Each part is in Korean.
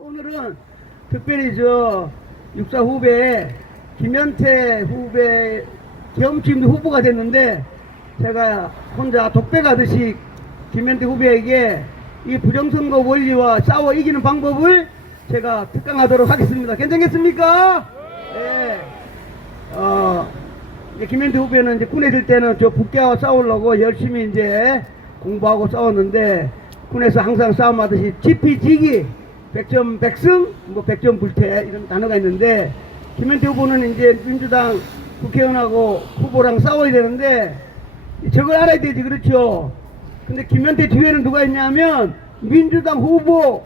오늘은 특별히 육사 후배 김현태 후배 겸 지금 후보가 됐는데, 제가 혼자 독백하듯이 김현태 후배에게 이 부정선거 원리와 싸워 이기는 방법을 제가 특강하도록 하겠습니다. 괜찮겠습니까? 네. 김현태 후배는 이제 군에 있을 때는 저 국회와 싸우려고 열심히 이제 공부하고 싸웠는데, 군에서 항상 싸움하듯이 지피지기, 백전 백승, 백전 불태 이런 단어가 있는데, 김현태 후보는 이제 민주당 국회의원하고 후보랑 싸워야 되는데 저걸 알아야 되지, 그렇죠? 근데 김현태 뒤에는 누가 있냐면 민주당 후보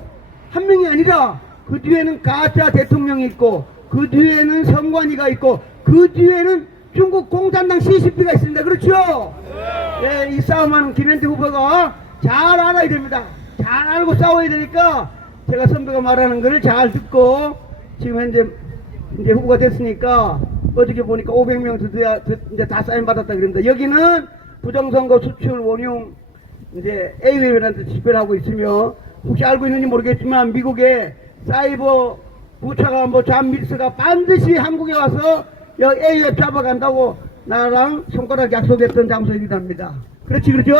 한 명이 아니라 그 뒤에는 가짜 대통령이 있고, 그 뒤에는 선관위가 있고, 그 뒤에는 중국 공산당 CCP가 있습니다. 그렇죠? 네, 이 싸움하는 김현태 후보가 잘 알아야 됩니다. 잘 알고 싸워야 되니까 제가 선배가 말하는 거를 잘 듣고, 지금 현재 이제 후보가 됐으니까 어저께 보니까 500명 드디어 이제 다 사인 받았다 그럽니다. 여기는 부정선거 수출 원용 이제 AW에한테 집회하고 있으며, 혹시 알고 있는지 모르겠지만 미국의 사이버 부차가 잠밀스가 반드시 한국에 와서 여기 AWF 잡아간다고 나랑 손가락 약속했던 장소이기도 합니다. 그렇지, 그렇죠?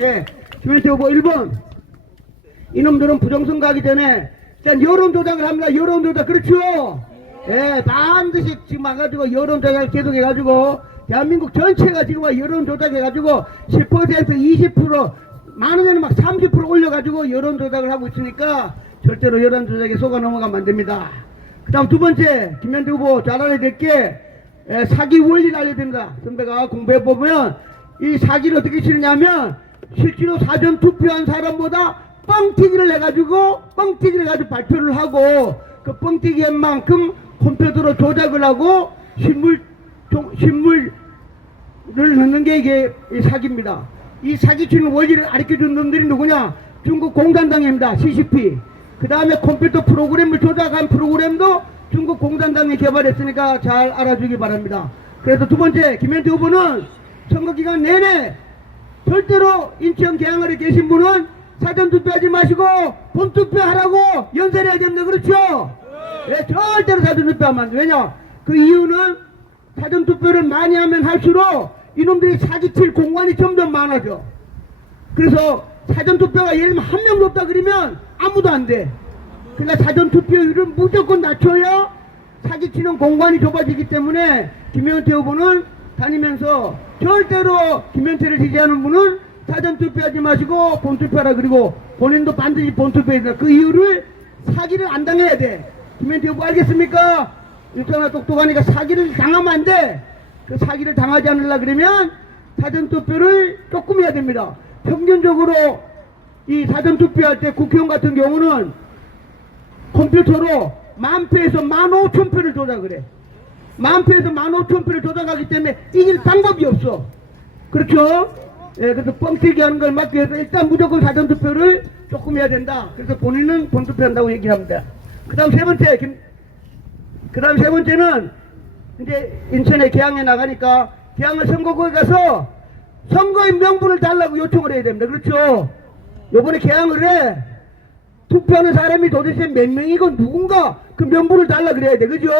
예. 김현태 후보 1번. 이놈들은 부정선거 하기 전에 일단 여론조작을 합니다. 여론조작. 그렇죠? 예, 반드시 지금 와가지고 여론조작을 계속해가지고 대한민국 전체가 지금 여론조작해가지고 10% 20% 많은 데는 막 30% 올려가지고 여론조작을 하고 있으니까 절대로 여론조작에 속아 넘어가면 안 됩니다. 그 다음 두 번째, 김현태 후보 잘 알아야 될 게 사기 원리를 알려야 됩니다. 선배가 공부해보면 이 사기를 어떻게 치느냐면, 실제로 사전 투표한 사람보다 뻥튀기를 해가지고 발표를 하고, 그 뻥튀기 한 만큼 컴퓨터로 조작을 하고 신물을 넣는 게 이게 사기입니다. 이 사기치는 원리를 가르쳐준 놈들이 누구냐? 중국 공산당입니다. CCP. 그 다음에 컴퓨터 프로그램을 조작한 프로그램도 중국 공산당이 개발했으니까 잘 알아주기 바랍니다. 그래서 두 번째, 김현태 후보는 선거기간 내내 절대로 인천 계양을에 계신 분은 사전투표하지 마시고 본투표하라고 연설해야 됩니다. 그렇죠? 네, 절대로 사전투표하면 안 돼. 왜냐? 그 이유는 사전투표를 많이 하면 할수록 이놈들이 사기칠 공간이 점점 많아져. 그래서 사전투표가 예를 들면 한 명도 없다 그러면 아무도 안 돼. 그러니까 사전투표율을 무조건 낮춰야 사기치는 공간이 좁아지기 때문에 김현태 후보는 다니면서 절대로 김현태를 지지하는 분은 사전투표하지 마시고 본투표하라, 그리고 본인도 반드시 본투표해야 된다. 그 이유를 사기를 안 당해야 돼. 김현태 후보 알겠습니까? 일정나 똑똑하니까 사기를 당하면 안 돼. 그 사기를 당하지 않으려 그러면 사전투표를 조금 해야 됩니다. 평균적으로 이 사전투표할 때 국회의원 같은 경우는 컴퓨터로 10,000표에서 15,000표를 조작을 해. 10,000표에서 15,000표를 조작하기 때문에 이길 방법이 없어. 그렇죠? 예, 그래서 뻥튀기 하는 걸 막기 위해서 일단 무조건 사전투표를 조금 해야 된다. 그래서 본인은 본투표한다고 얘기합니다. 그 다음 세 번째는 이제 인천에 개항에 나가니까 개항을 선거구에 가서 선거인 명분을 달라고 요청을 해야 됩니다. 그렇죠? 요번에 개항을 해. 투표하는 사람이 도대체 몇 명이고 누군가 그 명분을 달라 그래야 돼. 그죠?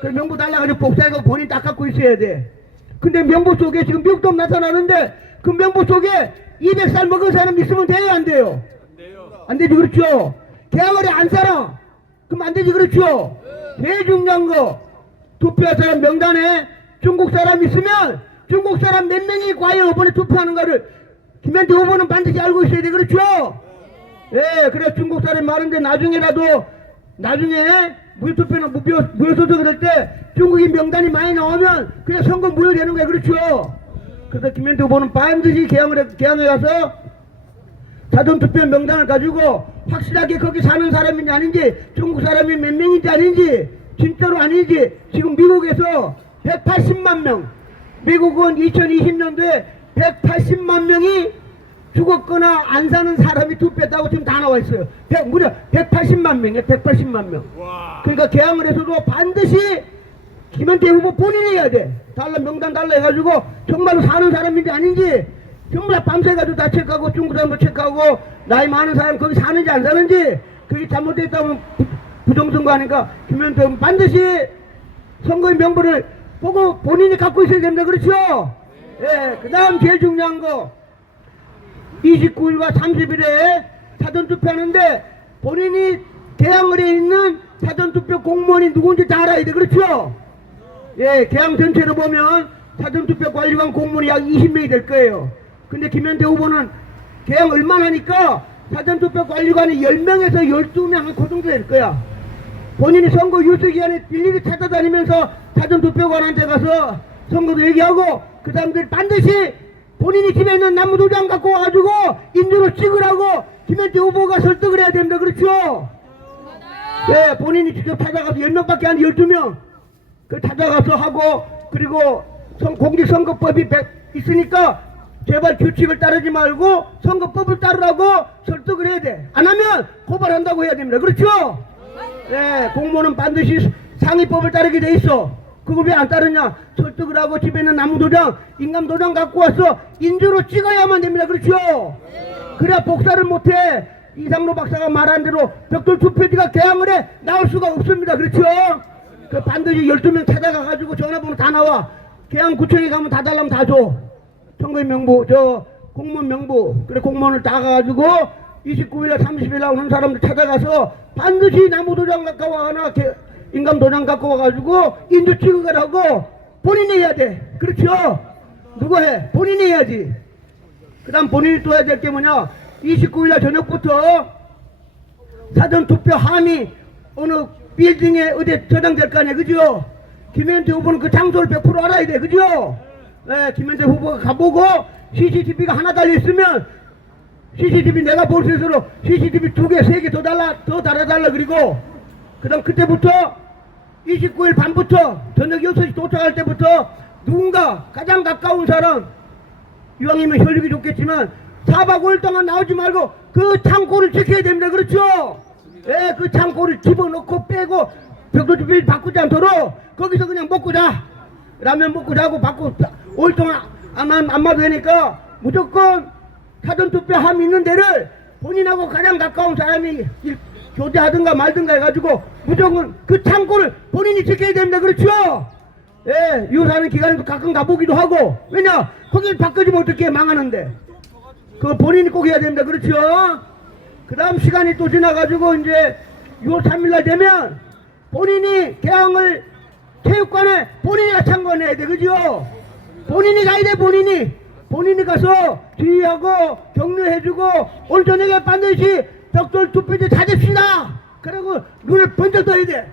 그 명부 달라가지고 복사해서 본인 딱 갖고 있어야 돼. 근데 명부 속에 지금 미국도 나타나는데 그 명부 속에 200살 먹은 사람 있으면 돼요, 안 돼요? 안 되지, 그렇죠? 개항을 해, 안 살아. 그럼 안 되지, 그렇죠? 제일 중요한 거, 투표할 사람 명단에 중국 사람 있으면 중국 사람 몇 명이 과연 이번에 투표하는가를 김현태 후보는 반드시 알고 있어야 돼. 그렇죠? 예, 그래 중국 사람이 많은데 나중에 무효투표나 무효소득 그럴 때 중국인 명단이 많이 나오면 그냥 선거 무효되는 거야. 그렇죠? 그래서 김현태 후보는 반드시 개항에 가서 사전투표 명단을 가지고 확실하게 거기 사는 사람인지 아닌지, 중국 사람이 몇 명인지 아닌지, 진짜로 아닌지. 지금 미국에서 180만 명, 미국은 2020년도에 180만 명이 죽었거나 안 사는 사람이 투표했다고 지금 다 나와 있어요. 무려 180만 명이에요. 180만 명. 그러니까 개항을 해서도 반드시 김현태 후보 본인이 해야 돼. 명단 달라 해가지고 정말로 사는 사람인지 아닌지 정말 밤새가지고 다 체크하고, 중국 사람도 체크하고, 나이 많은 사람 거기 사는지 안 사는지 그게 잘못됐다면 부정선거하니까 김현태 의원 반드시 선거의 명분을 보고 본인이 갖고 있어야 됩니다. 그렇죠? 예, 그 다음 제일 중요한 거 29일과 30일에 사전투표하는데 본인이 개항을에 있는 사전투표 공무원이 누군지 다 알아야 돼. 그렇죠? 예, 개항 전체로 보면 사전투표 관리관 공무원이 약 20명이 될 거예요. 근데 김현태 후보는 개항 얼마나 하니까 사전투표 관리관이 10명에서 12명 그 정도 될 거야. 본인이 선거 유세 기간에 일일이 찾아다니면서 사전투표관한테 가서 선거도 얘기하고 그 사람들 반드시 본인이 집에 있는 나무도장 갖고 와가지고 인주로 찍으라고 김현태 후보가 설득을 해야 됩니다. 그렇죠? 네, 본인이 직접 찾아가서 10명밖에 안 돼, 12명 그 찾아가서 하고 그리고 공직선거법이 있으니까 제발 규칙을 따르지 말고 선거법을 따르라고 설득을 해야 돼. 안 하면 고발한다고 해야 됩니다. 그렇죠? 네, 공무원은 반드시 상위법을 따르게 돼 있어. 그걸 왜 안 따르냐? 설득을 하고 집에 있는 나무도장, 인감도장 갖고 와서 인주로 찍어야만 됩니다. 그렇죠? 그래야 복사를 못해. 이상로 박사가 말한 대로 벽돌 투표지가 개항을 해 나올 수가 없습니다. 그렇죠? 그 반드시 12명 찾아가가지고 전화번호 다 나와. 개항구청에 가면 다 달라면 다 줘. 선거인 명부, 공무원 명부. 그래, 공무원을 다 가가지고 29일날 30일날 오는 사람들 찾아가서 반드시 나무도장 갖고 와거나 인감도장 갖고 와가지고 인주 찍으라고 본인이 해야 돼. 그렇죠? 누가 해? 본인이 해야지. 그 다음 본인이 또 해야 될 게 뭐냐? 29일날 저녁부터 사전투표 함이 어느 빌딩에 어디 저장될 거 아니야. 그죠? 김현태 후보는 그 장소를 100% 알아야 돼. 그죠? 네, 김현태 후보가 가보고 CCTV가 하나 달려있으면 CCTV 내가 볼 수 있도록 CCTV 2개, 3개 더 달아달라. 그리고 그 다음 그때부터 29일 밤부터 저녁 6시 도착할 때부터 누군가 가장 가까운 사람, 이왕이면 혈육이 좋겠지만 4박 5일 동안 나오지 말고 그 창고를 지켜야 됩니다. 그렇죠? 예, 그 창고를 집어넣고 빼고 벽돌투표 바꾸지 않도록 거기서 그냥 먹고 자. 라면 먹고 자고 받고 5일 동안 안 마도 되니까 무조건 사전투표 함 있는 데를 본인하고 가장 가까운 사람이 교대하든가 말든가 해가지고 무조건 그 창고를 본인이 지켜야 됩니다. 그렇죠? 예, 유사하는 기간에도 가끔 가보기도 하고. 왜냐? 거길 바꿔주면 어떻게 망하는데. 그거 본인이 꼭 해야 됩니다. 그렇죠? 그 다음 시간이 또 지나가지고 이제 6월 3일날 되면 본인이 개항을 체육관에 본인이가 참관해야 돼. 그죠? 본인이 가야 돼. 본인이 가서 지휘하고 격려해주고 오늘 저녁에 반드시 벽돌 투표지 찾읍시다. 그러고 눈을 번쩍 떠야 돼.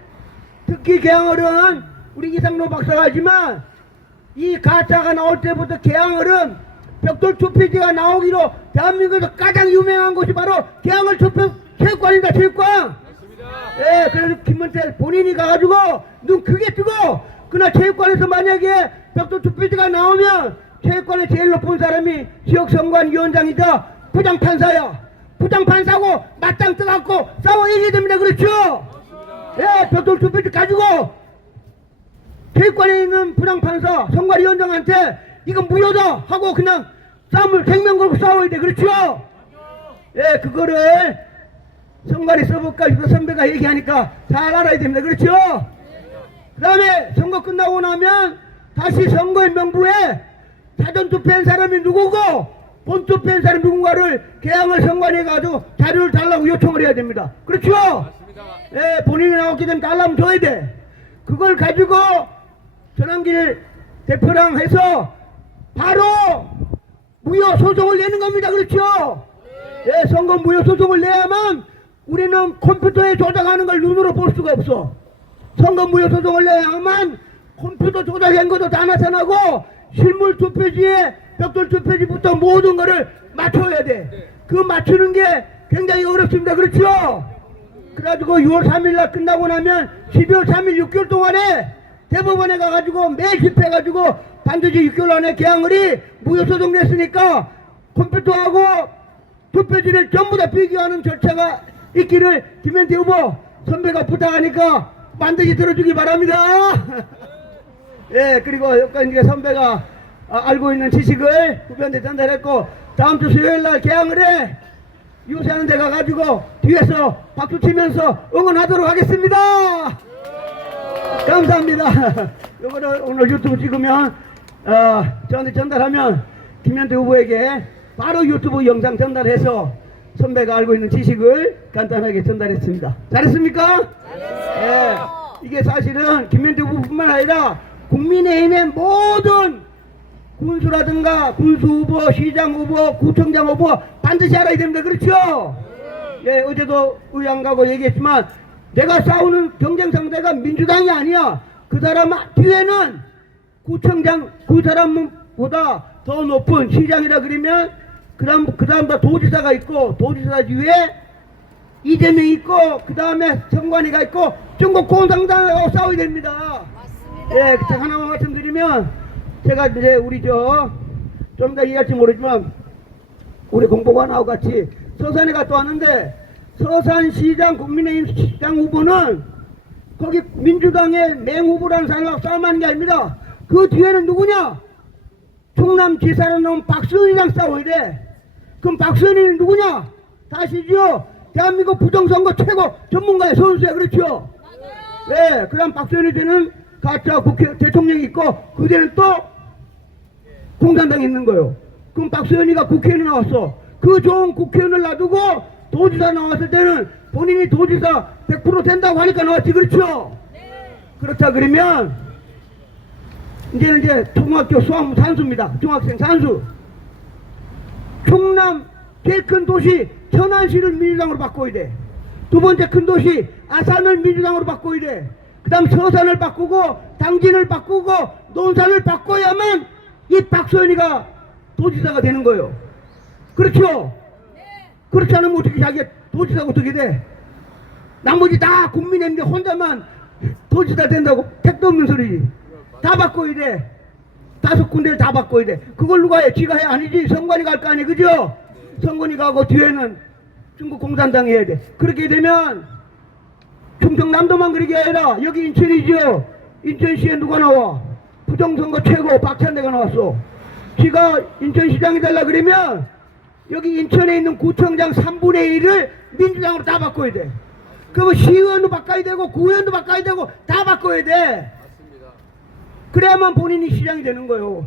특히 개항을은 우리 이상로 박사가 하지만 이 가짜가 나올 때부터 개항을은 벽돌 투표지가 나오기로 대한민국에서 가장 유명한 곳이 바로 개항을 투표 체육관입니다. 체육관. 예, 그래서 김문태 본인이 가가지고 눈 크게 뜨고 그날 체육관에서 만약에 벽돌 투표지가 나오면 체육관의 제일 높은 사람이 지역선관위원장이자 부장판사야. 부장판사고 맞짱 뜨갖고 싸워 이겨야 됩니다. 그렇죠? 예, 벽돌 투표지 가지고 체육관에 있는 부장판사 선관위원장한테 이건 무효다 하고 그냥 싸움을 생명 걸고 싸워야 돼. 그렇죠? 예, 그거를 선관위 써볼까 싶어 선배가 얘기하니까 잘 알아야 됩니다. 그렇죠? 그 다음에 선거 끝나고 나면 다시 선거인 명부에 사전투표한 사람이 누구고 본투표한 사람이 누군가를 개항을 선관위에 가지고 자료를 달라고 요청을 해야 됩니다. 그렇죠? 예, 본인이 나왔기 때문에 달라면 줘야 돼. 그걸 가지고 전환길 대표랑 해서 바로 무효 소송을 내는 겁니다. 그렇죠? 예, 선거 무효 소송을 내야만 우리는 컴퓨터에 조작하는 걸 눈으로 볼 수가 없어. 선거 무효 소송을 내야만 컴퓨터 조작한 것도 다 나타나고 실물 투표지에 벽돌 투표지부터 모든 거를 맞춰야 돼. 그 맞추는 게 굉장히 어렵습니다. 그렇죠? 그래가지고 6월 3일날 끝나고 나면 12월 3일 6개월 동안에 대법원에 가가지고 매일 집회해가지고 반드시 6개월 안에 개항을이 무효소송 냈으니까 컴퓨터하고 투표지를 전부 다 비교하는 절차가 있기를 김현태 후보 선배가 부탁하니까 반드시 들어주기 바랍니다. 예, 그리고 여기까지 이제 선배가 알고 있는 지식을 후배한테 전달했고 다음 주 수요일날 개항을 해. 유세하는 데 가가지고 뒤에서 박수 치면서 응원하도록 하겠습니다. 감사합니다. 요거를 오늘 유튜브 찍으면 저한테 전달하면 김현태 후보에게 바로 유튜브 영상 전달해서 선배가 알고 있는 지식을 간단하게 전달했습니다. 잘했습니까? 예, 이게 사실은 김현태 후보뿐만 아니라 국민의힘의 모든 군수라든가 군수 후보, 시장 후보, 구청장 후보 반드시 알아야 됩니다. 그렇죠? 예, 어제도 의왕 가고 얘기했지만 내가 싸우는 경쟁 상대가 민주당이 아니야. 그 사람 뒤에는 구청장 그 사람보다 더 높은 시장이라 그러면 그 다음부터 도지사가 있고 도지사 뒤에 이재명이 있고 그 다음에 정관이가 있고 중국 공산당하고 싸워야 됩니다. 맞습니다. 예, 하나만 말씀드리면 제가 이제 우리 좀 이따 얘기할지 모르지만 우리 공보관하고 같이 서산에 갔다 왔는데 서산시장 국민의힘 시장 후보는 거기 민주당의 맹후보라는 사람하고 싸움하는 게 아닙니다. 그 뒤에는 누구냐? 충남지사로 나온 박수현이랑 싸워야 돼. 그럼 박수현이는 누구냐? 다시죠. 대한민국 부정선거 최고 전문가의 선수야. 그렇죠? 네, 그 다음 박수현이 되는 가짜 대통령이 있고 그 뒤에는 또 공산당이 있는 거예요. 그럼 박수현이가 국회의원이 나왔어. 그 좋은 국회의원을 놔두고 도지사 나왔을 때는 본인이 도지사 100% 된다고 하니까 나왔지. 그렇죠? 그렇다 그러면 이제는 중학교 수학 산수입니다. 중학생 산수. 충남 제일 큰 도시 천안시를 민주당으로 바꿔야 돼. 두 번째 큰 도시 아산을 민주당으로 바꿔야 돼. 그 다음 서산을 바꾸고 당진을 바꾸고 논산을 바꿔야만 이 박소연이가 도지사가 되는 거예요. 그렇죠? 그렇지 않으면 어떻게 자기가 도지사가 어떻게 돼? 나머지 다 국민인데 혼자만 도지사 된다고 택도 없는 소리지. 다 바꿔야 돼. 5군데를 다 바꿔야 돼. 그걸 누가 해? 지가 해? 아니지. 선관위가 할 거 아니에요. 그죠? 선관위가 하고 뒤에는 중국 공산당이 해야 돼. 그렇게 되면 충청남도만 그렇게 아니라 여기 인천이죠. 인천시에 누가 나와? 부정선거 최고 박찬대가 나왔어. 지가 인천시장이 되려 그러면 여기 인천에 있는 구청장 3분의 1을 민주당으로 다 바꿔야 돼. 그러면 시의원도 바꿔야 되고 구의원도 바꿔야 되고 다 바꿔야 돼. 그래야만 본인이 시장이 되는 거예요.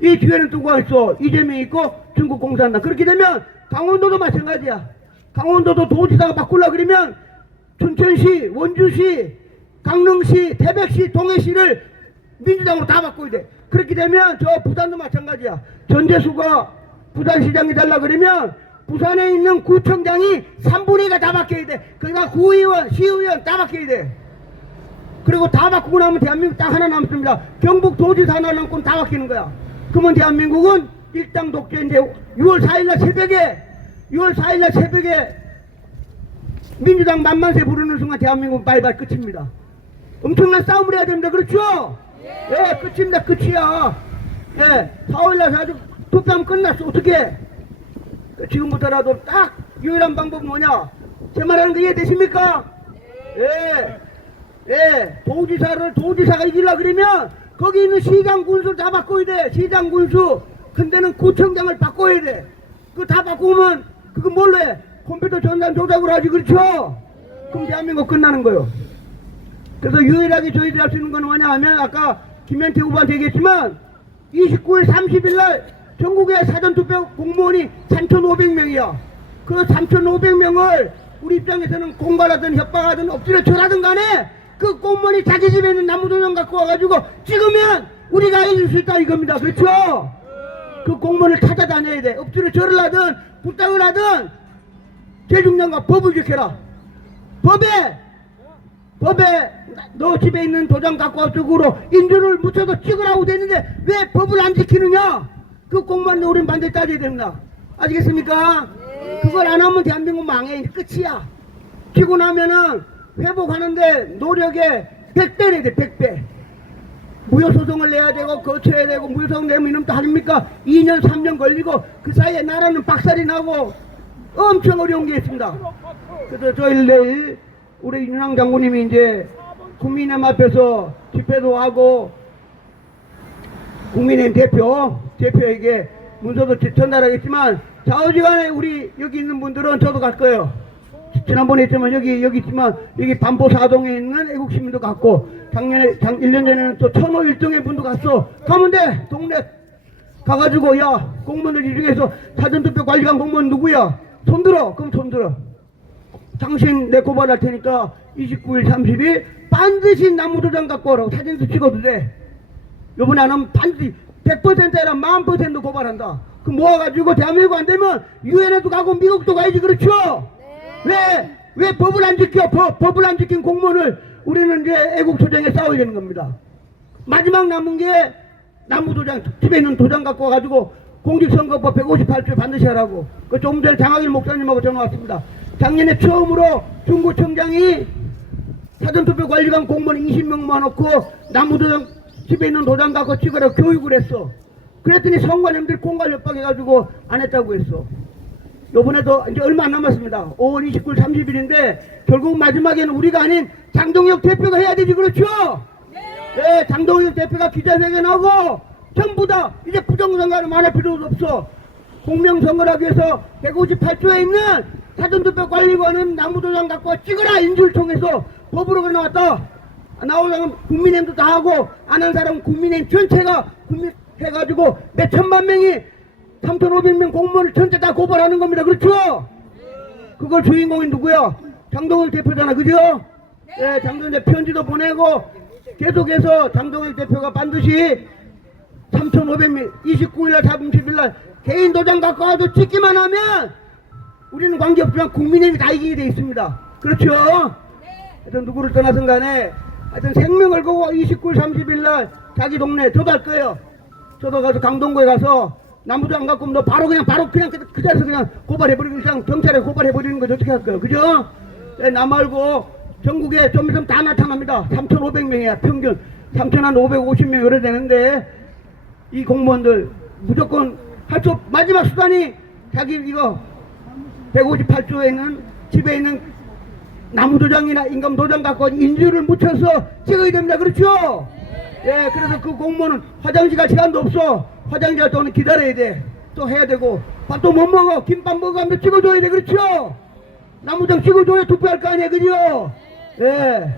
이 뒤에는 누가 있어? 이재명이 있고 중국 공산당. 그렇게 되면 강원도도 마찬가지야. 강원도도 도지사가 바꾸려고 그러면 춘천시, 원주시, 강릉시, 태백시, 동해시를 민주당으로 다 바꿔야 돼. 그렇게 되면 저 부산도 마찬가지야. 전재수가 부산시장이 되려고 그러면 부산에 있는 구청장이 3분의 2가 다 바뀌어야 돼. 그러니까 구의원, 시의원 다 바뀌어야 돼. 그리고 다 바꾸고 나면 대한민국 딱 하나 남습니다. 경북 도지사 하나 남고 다 바뀌는 거야. 그러면 대한민국은 일당 독재. 이제 6월 4일날 새벽에 민주당 만만세 부르는 순간 대한민국 바이바이 끝입니다. 엄청난 싸움을 해야 됩니다. 그렇죠? 예, 끝입니다. 끝이야. 예, 4월날 아주 투표하면 끝났어. 어떻게? 지금부터라도 딱 유일한 방법은 뭐냐? 제 말하는 거 이해되십니까? 예, 도지사가 이기려고 그러면 거기 있는 시장 군수를 다 바꿔야 돼. 시장 군수. 근데는 구청장을 바꿔야 돼. 그거 다 바꾸면 그거 뭘로 해? 컴퓨터 전산 조작으로 하지. 그렇죠? 그럼 대한민국 끝나는 거예요. 그래서 유일하게 저희들이 할 수 있는 건 뭐냐 하면 아까 김현태 후보한테 얘기했지만 29일 30일 날 전국의 사전투표 공무원이 3,500명이야. 그 3,500명을 우리 입장에서는 공갈하든 협박하든 엎드려 절하든 간에 그 공무원이 자기 집에 있는 나무도장 갖고 와가지고 찍으면 우리가 해줄 수 있다 이겁니다. 그렇죠? 그 공무원을 찾아다녀야 돼. 엎드려 절을 하든 부탁을 하든 제일 중요한 건 법을 지켜라. 법에 너 집에 있는 도장 갖고 와 쪽으로 인주를 묻혀서 찍으라고 되는데 왜 법을 안 지키느냐? 그 공무원을 우린 반드시 따져야 됩니다. 아시겠습니까? 그걸 안 하면 대한민국 망해. 끝이야. 지고 나면은 회복하는데 노력에 100배 내야 돼. 100배. 무효소송을 내야 되고 거쳐야 되고 무효소송 내면 이놈 또 아닙니까? 2년 3년 걸리고 그 사이에 나라는 박살이 나고 엄청 어려운 게 있습니다. 그래서 저희 내일 우리 윤항 장군님이 이제 국민의힘 앞에서 집회도 하고 국민의힘 대표에게 문서도 전달하겠지만 좌우지간에 우리 여기 있는 분들은 저도 갈 거예요. 지난번에 했지만 여기 있지만 여기 반포사동에 있는 애국시민도 갔고 작년에 1년 전에는 또 천호 1동의 분도 갔어. 가면 돼. 동네 가가지고 야 공무원들 이 중에서 사전투표 관리관 공무원 누구야? 손들어. 그럼 손들어. 당신 내 고발할 테니까 29일 30일 반드시 나무도장 갖고 오라고 사진도 찍어도 돼. 요번에 안 하면 반드시 100% 아니라 1000% 고발한다. 그 모아가지고 대한민국 안 되면 유엔에도 가고 미국도 가야지. 그렇죠? 왜 법을 안 지켜? 법을 안 지킨 공무원을 우리는 이제 애국투쟁에 싸워야 되는 겁니다. 마지막 남은 게 나무도장, 집에 있는 도장 갖고 와가지고 공직선거법 158조 반드시 하라고. 그 좀 전에 장학일 목사님하고 전화 왔습니다. 작년에 처음으로 중구청장이 사전투표 관리관 공무원 20명 모아놓고 나무도장 집에 있는 도장 갖고 찍으라 교육을 했어. 그랬더니 선관님들이 공갈 협박해가지고 안 했다고 했어. 요번에도 이제 얼마 안 남았습니다. 5월 29일 30일인데 결국 마지막에는 우리가 아닌 장동혁 대표가 해야 되지. 그렇죠? 네, 장동혁 대표가 기자회견하고 전부 다 이제 부정선거는 말할 필요도 없어. 공명선거를 하기 위해서 158조에 있는 사전투표 관리관은 나무도장 갖고 찍어라. 인주를 통해서 법으로 나왔다. 나오려면 국민의힘도 다 하고 안 한 사람은 국민의힘 전체가 해가지고 몇 천만 명이 3,500명 공무원을 전체 다 고발하는 겁니다. 그렇죠? 그걸 주인공이 누구야? 장동혁 대표잖아. 그죠? 네, 장동혁 대표 편지도 보내고 계속해서 장동혁 대표가 반드시 3,500명 29일날 30일날 개인 도장 갖고 와서 찍기만 하면 우리는 관계없지만 국민의힘이 다 이기게 돼 있습니다. 그렇죠? 하여튼 누구를 떠나든 간에 하여튼 생명을 걸고 29일 30일날 자기 동네 저도 할 거예요. 저도 가서 강동구에 가서 나무도 안 갖고 너 바로 그냥 그 자리에서 그냥 고발해버리고 그냥 경찰에 고발해버리는 거죠. 어떻게 할 거예요? 그죠? 네, 나 말고 전국에 좀 있으면 다 나타납니다. 3,500명이야 평균. 3,550명 이래 되는데 이 공무원들 무조건 할 수 마지막 수단이 자기 이거 158조에 있는 집에 있는 나무도장이나 임금도장 갖고 인주를 묻혀서 찍어야 됩니다. 그렇죠? 예, 그래서 그 공무원은 화장실 갈 시간도 없어. 화장실 갈 동안 기다려야 돼. 또 해야 되고 밥도 못 먹어. 김밥 먹으면 찍어줘야 돼. 그렇죠? 나무장 찍어줘야 투표할 거 아니야. 그죠? 예.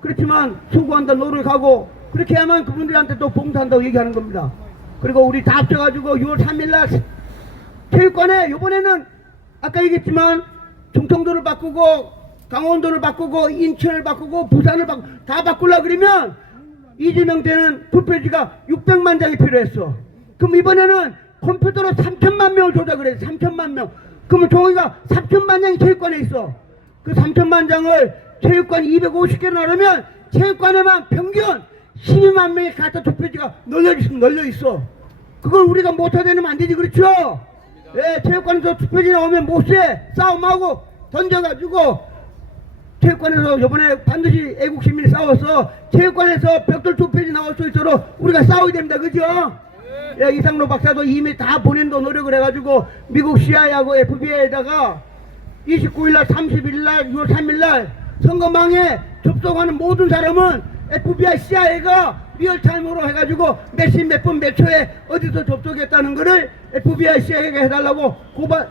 그렇지만 수고한다 노력하고 그렇게 하면 그분들한테 또 봉사한다고 얘기하는 겁니다. 그리고 우리 다 합쳐가지고 6월 3일날 체육관에 요번에는 아까 얘기했지만 충청도를 바꾸고 강원도를 바꾸고 인천을 바꾸고 부산을 바꾸고 다 바꾸려고 그러면 이재명 때는 투표지가 600만 장이 필요했어. 그럼 이번에는 컴퓨터로 3천만 명을 조작을 했어. 3천만 명. 그러면 종이가 3천만 장이 체육관에 있어. 그 3천만 장을 체육관이 250개를 나르면 체육관에만 평균 12만 명의 가짜 투표지가 널려 있어. 그걸 우리가 못하되면 안 되지. 그렇죠? 예, 체육관에서 투표지 나오면 못세 싸움하고 던져가지고 체육관에서 이번에 반드시 애국시민이 싸워서 체육관에서 벽돌 투표지 나올 수 있도록 우리가 싸워야 됩니다. 그죠? 예, 이상로 박사도 이미 다 본인도 노력을 해가지고 미국 CIA하고 FBI에다가 29일날 30일날 6월 3일날 선거망에 접속하는 모든 사람은 FBI CIA가 리얼타임으로 해가지고 몇 시 몇 분 몇 초에 어디서 접속했다는 거를 FBI CIA가 해달라고 고발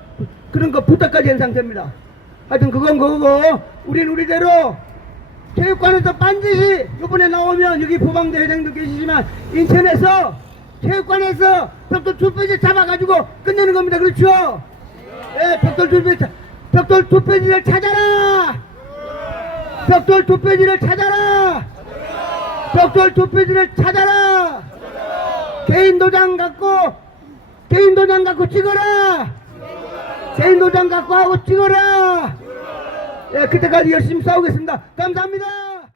그런 거 부탁까지 한 상태입니다. 하여튼 그건 그거고 우리는 우리대로 체육관에서 반드시 이번에 나오면 여기 부방대 회장도 계시지만 인천에서 체육관에서 벽돌 투표지 잡아가지고 끝내는 겁니다. 그렇죠? 예, 벽돌 투표지를 찾아라. 벽돌 투표지를 찾아라. 벽돌 투표지를 찾아라. 개인 도장 갖고 찍어라. 개인 도장 갖고 하고 찍어라. 예, 그때까지 열심히 싸우겠습니다. 감사합니다.